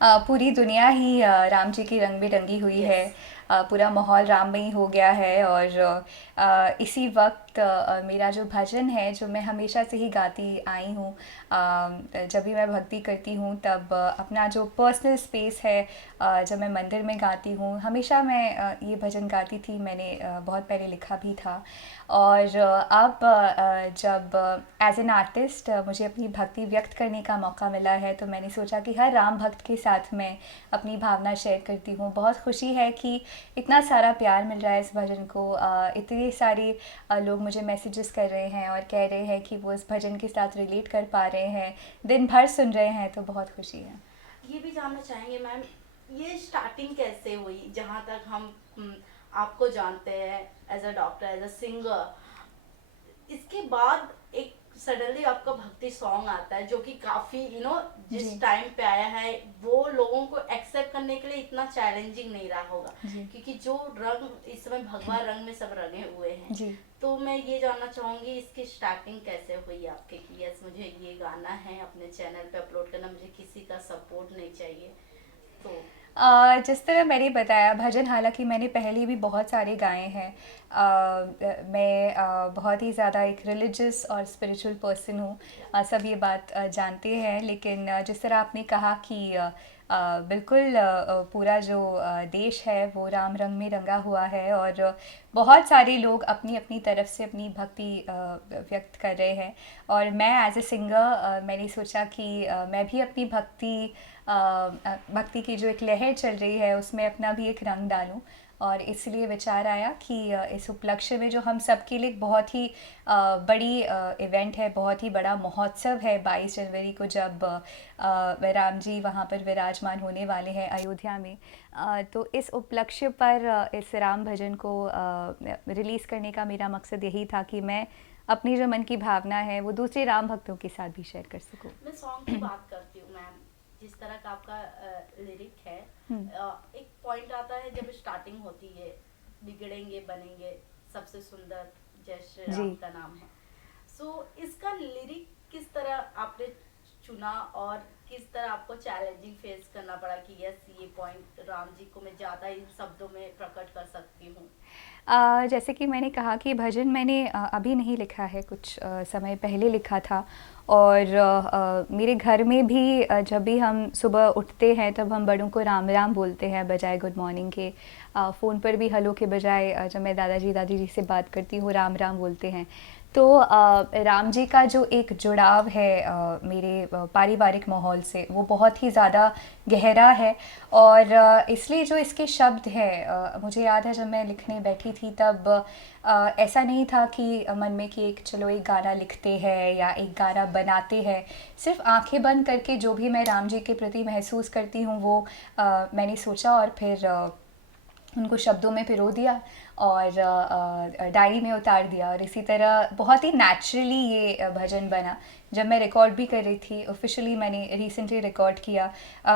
पूरी दुनिया ही राम जी की रंग बिरंगी हुई है। यस। पूरा माहौल राममय हो गया है। और इसी वक्त मेरा जो भजन है जो मैं हमेशा से ही गाती आई हूँ, जब भी मैं भक्ति करती हूँ तब अपना जो पर्सनल स्पेस है, जब मैं मंदिर में गाती हूँ हमेशा मैं ये भजन गाती थी। मैंने बहुत पहले लिखा भी था। और अब जब एज एन आर्टिस्ट मुझे अपनी भक्ति व्यक्त करने का मौका मिला है तो मैंने सोचा कि हर राम भक्त के साथ मैं अपनी भावना शेयर करती हूँ। बहुत खुशी है कि इतना सारा प्यार मिल रहा है इस भजन को। इतने सारे लोग मुझे मैसेजेस कर रहे हैं और कह रहे हैं कि वो इस भजन के साथ रिलेट कर पा रहे हैं, दिन भर सुन रहे हैं, तो बहुत खुशी है। ये भी जानना चाहेंगे मैम, ये स्टार्टिंग कैसे हुई? जहाँ तक हम आपको जानते हैं as a doctor, as a singer, इसके बाद एक सडनली आपका भक्ति सॉन्ग आता है जो कि काफी जी। जिस टाइम पे आया है वो लोगों को एक्सेप्ट करने के लिए इतना चैलेंजिंग नहीं रहा होगा, जी। क्योंकि जो रंग इस समय भगवा रंग में सब रंगे हुए हैं। जी। तो मैं ये जानना चाहूंगी इसकी स्टार्टिंग कैसे हुई आपके कि यस मुझे ये गाना है अपने चैनल पे अपलोड करना, मुझे किसी का सपोर्ट नहीं चाहिए। तो जिस तरह मैंने बताया, भजन हालांकि मैंने पहले भी बहुत सारे गाए हैं। मैं बहुत ही ज़्यादा एक रिलीजियस और स्पिरिचुअल पर्सन हूँ। सब ये बात जानते हैं। लेकिन जिस तरह आपने कहा कि बिल्कुल पूरा जो देश है वो राम रंग में रंगा हुआ है और बहुत सारे लोग अपनी अपनी तरफ से अपनी भक्ति व्यक्त कर रहे हैं। और मैं एज ए सिंगर मैंने सोचा कि मैं भी अपनी भक्ति की जो एक लहर चल रही है उसमें अपना भी एक रंग डालूं। और इसलिए विचार आया कि इस उपलक्ष्य में जो हम सबके लिए बहुत ही बड़ी इवेंट है, बहुत ही बड़ा महोत्सव है 22 जनवरी को, जब राम जी वहाँ पर विराजमान होने वाले हैं अयोध्या में। तो इस उपलक्ष्य पर इस राम भजन को रिलीज़ करने का मेरा मकसद यही था कि मैं अपनी जो मन की भावना है वो दूसरे राम भक्तों के साथ भी शेयर कर सकूं। मैं सॉन्ग की बात करती हूँ मैम। जिस तरह का आपका लिरिक है, एक पॉइंट आता है जब स्टार्टिंग होती है, बिगड़ेंगे बनेंगे सबसे सुंदर, जय श्री जी। राम का नाम है। सो इसका लिरिक किस तरह आपने चुना और किस तरह आपको चैलेंजिंग फेस करना पड़ा कि यस ये पॉइंट राम जी को मैं ज़्यादा इन शब्दों में प्रकट कर सकती हूँ? जैसे कि मैंने कहा कि भजन मैंने अभी नहीं लिखा है, कुछ समय पहले लिखा था। और मेरे घर में भी जब भी हम सुबह उठते हैं तब हम बड़ों को राम राम बोलते हैं बजाय गुड मॉर्निंग के। फ़ोन पर भी हेलो के बजाय जब मैं दादाजी दादी जी से बात करती हूँ राम राम बोलते हैं। तो राम जी का जो एक जुड़ाव है मेरे पारिवारिक माहौल से वो बहुत ही ज़्यादा गहरा है। और इसलिए जो इसके शब्द हैं, मुझे याद है जब मैं लिखने बैठी थी तब ऐसा नहीं था कि मन में कि एक चलो एक गाना लिखते हैं या एक गाना बनाते हैं। सिर्फ आंखें बंद करके जो भी मैं राम जी के प्रति महसूस करती हूँ वो मैंने सोचा और फिर उनको शब्दों में पिरो दिया और डायरी में उतार दिया। और इसी तरह बहुत ही नेचुरली ये भजन बना। जब मैं रिकॉर्ड भी कर रही थी, ऑफिशियली मैंने रिसेंटली रिकॉर्ड किया,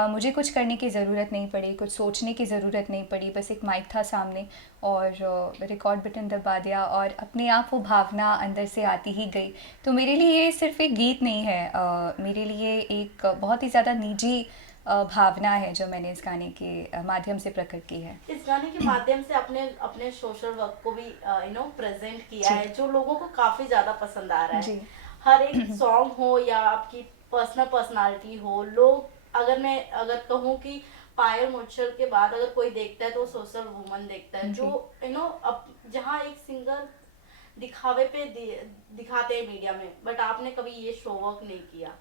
मुझे कुछ करने की ज़रूरत नहीं पड़ी, कुछ सोचने की ज़रूरत नहीं पड़ी, बस एक माइक था सामने और रिकॉर्ड बटन दबा दिया और अपने आप वो भावना अंदर से आती ही गई। तो मेरे लिए ये सिर्फ एक गीत नहीं है, मेरे लिए एक बहुत ही ज़्यादा निजी भावना है जो मैंने इस गाने के माध्यम से प्रकट की है। इस गाने के माध्यम से आपने अपने सोशल वर्क को भी प्रेजेंट किया जी। है जो लोगों को काफी ज्यादा पसंद आ रहा है। जी। हर एक सॉन्ग हो या आपकी पर्सनल पर्सनालिटी हो, लोग, अगर मैं अगर कहूँ कि पायल मुच्छर के बाद अगर कोई देखता है तो सोशल वुमन देखता है, जो जी। अब जहाँ एक सिंगर दिखावे पे दिखाते हैं मीडिया में, बट आपने कभी ये शो वर्क नहीं किया।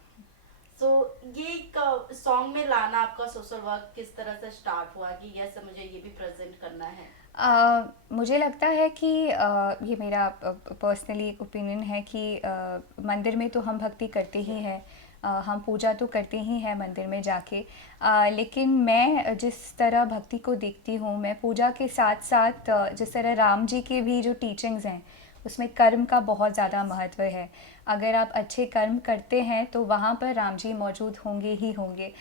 सो ये सॉन्ग में लाना आपका सोशल वर्क किस तरह से स्टार्ट हुआ कि यस मुझे ये भी प्रेजेंट करना है? मुझे लगता है कि ये मेरा पर्सनली एक ओपिनियन है कि मंदिर में तो हम भक्ति करते ही यस। हैं, हम पूजा तो करते ही हैं मंदिर में जाके। लेकिन मैं जिस तरह भक्ति को देखती हूँ, मैं पूजा के साथ साथ जिस तरह राम जी के भी जो टीचिंग्स हैं उसमें कर्म का बहुत ज़्यादा यस। महत्व है। अगर आप अच्छे कर्म करते हैं तो वहाँ पर राम जी मौजूद होंगे ही होंगे।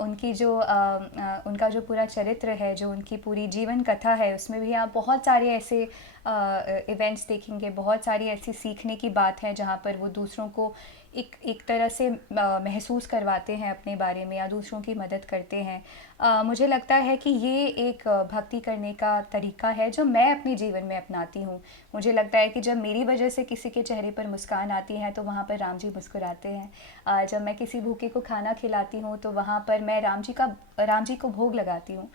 उनकी जो उनका जो पूरा चरित्र है, जो उनकी पूरी जीवन कथा है, उसमें भी आप बहुत सारे ऐसे इवेंट्स देखेंगे, बहुत सारी ऐसी सीखने की बात है जहाँ पर वो दूसरों को एक तरह से महसूस करवाते हैं अपने बारे में या दूसरों की मदद करते हैं। मुझे लगता है कि ये एक भक्ति करने का तरीका है जो मैं अपने जीवन में अपनाती हूँ। मुझे लगता है कि जब मेरी वजह से किसी के चेहरे पर मुस्कान आती है तो वहाँ पर राम जी मुस्कुराते हैं। जब मैं किसी भूखे को खाना खिलाती हूँ तो वहाँ पर मैं राम जी को भोग लगाती हूँ।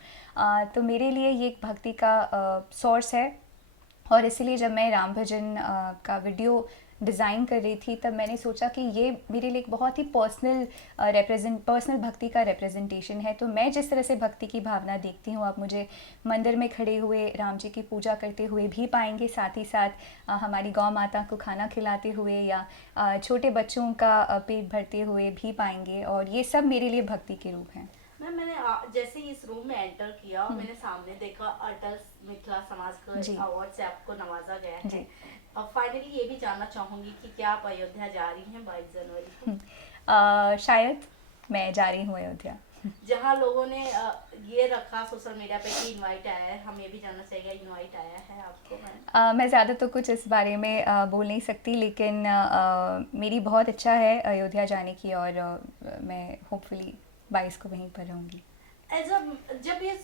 तो मेरे लिए ये एक भक्ति का सोर्स है। और इसीलिए जब मैं राम भजन का वीडियो डिज़ाइन कर रही थी तब मैंने सोचा कि ये मेरे लिए एक बहुत ही पर्सनल भक्ति का रिप्रेजेंटेशन है। तो मैं जिस तरह से भक्ति की भावना देखती हूँ, आप मुझे मंदिर में खड़े हुए राम जी की पूजा करते हुए भी पाएंगे, साथ ही साथ हमारी गौ माता को खाना खिलाते हुए या छोटे बच्चों का पेट भरते हुए भी पाएंगे। और ये सब मेरे लिए भक्ति के रूप हैं। मैम मैंने जैसे ही इस रूम में एंटर किया और मैंने सामने देखा अटल मिथिला समाज के अवार्ड से आपको नवाजा गया है। और फाइनली ये भी जानना चाहूंगी कि क्या आप अयोध्या जा रही हैं 22 जनवरी को? शायद मैं जा रही हूँ अयोध्या। जहाँ लोगों ने ये रखा सोशल मीडिया पे कि इनवाइट आया है, हम ये भी जानना चाहिए इनवाइट आया है आपको? मैं ज़्यादा तो कुछ इस बारे में बोल नहीं सकती, लेकिन मेरी बहुत इच्छा है अयोध्या जाने की और मैं होपफुली 22 को वहीं पर रहूँगी। जब ये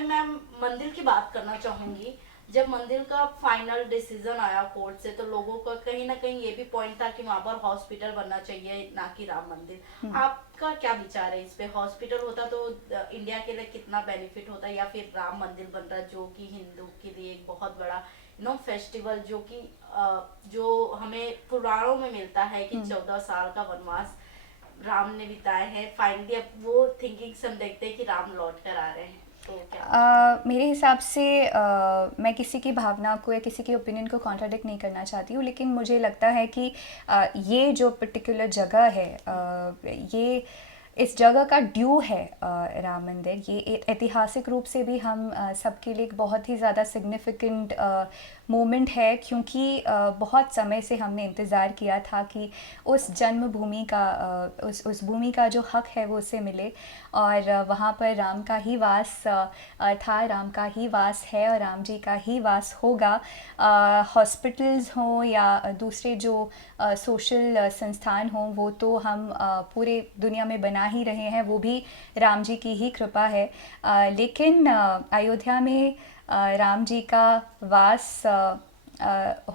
मैं मंदिर की बात करना चाहूंगी। जब मंदिर का फाइनल डिसीजन आया कोर्ट से तो लोगों का कहीं ना कहीं ये भी पॉइंट था कि वहां पर हॉस्पिटल बनना चाहिए ना कि राम मंदिर। आपका क्या विचार है इस पे? हॉस्पिटल होता तो इंडिया के लिए कितना बेनिफिट होता, या फिर राम मंदिर बन रहा जो कि हिंदू के लिए एक बहुत बड़ा फेस्टिवल जो कि जो हमें पुराणों में मिलता है कि 14 साल का वनवास राम ने बिताए हैं, फाइनली अब वो थिंकिंग से हम देखते हैं कि राम लौट कर आ रहे हैं। तो क्या मेरे हिसाब से मैं किसी की भावना को या किसी के ओपिनियन को कॉन्ट्राडिक्ट नहीं करना चाहती हूँ, लेकिन मुझे लगता है कि ये जो पर्टिकुलर जगह है, ये इस जगह का ड्यू है राम मंदिर। ये एक ऐतिहासिक रूप से भी हम सबके लिए एक बहुत ही ज़्यादा सिग्निफिकेंट मोमेंट है, क्योंकि बहुत समय से हमने इंतज़ार किया था कि उस जन्मभूमि का उस भूमि का जो हक है वो उसे मिले। और वहाँ पर राम का ही वास था, राम का ही वास है और राम जी का ही वास होगा। हॉस्पिटल्स हों या दूसरे जो सोशल संस्थान हों, वो तो हम पूरे दुनिया में बना ही रहे हैं, वो भी राम जी की ही कृपा है। लेकिन अयोध्या में राम जी का वास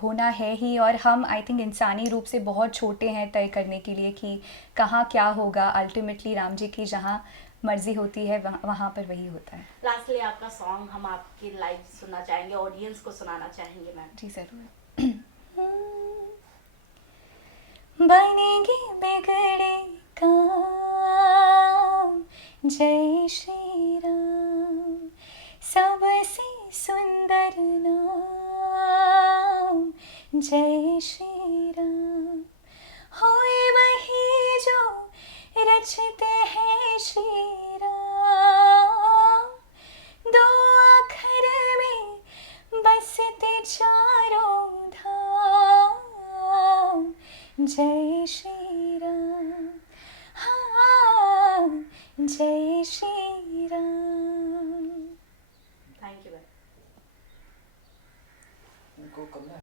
होना है ही, और हम आई थिंक इंसानी रूप से बहुत छोटे हैं तय करने के लिए कि कहाँ क्या होगा। अल्टीमेटली राम जी की जहाँ मर्जी होती है वहाँ पर वही होता है। लास्टली आपका सॉन्ग हम आपकी लाइव सुनना चाहेंगे, ऑडियंस को सुनाना चाहेंगे मैम। जी ज़रूर। बनेगी बिगड़े काम जय श्री राम, सबसे सुंदर नाम जय श्री राम। होए वही जो रचते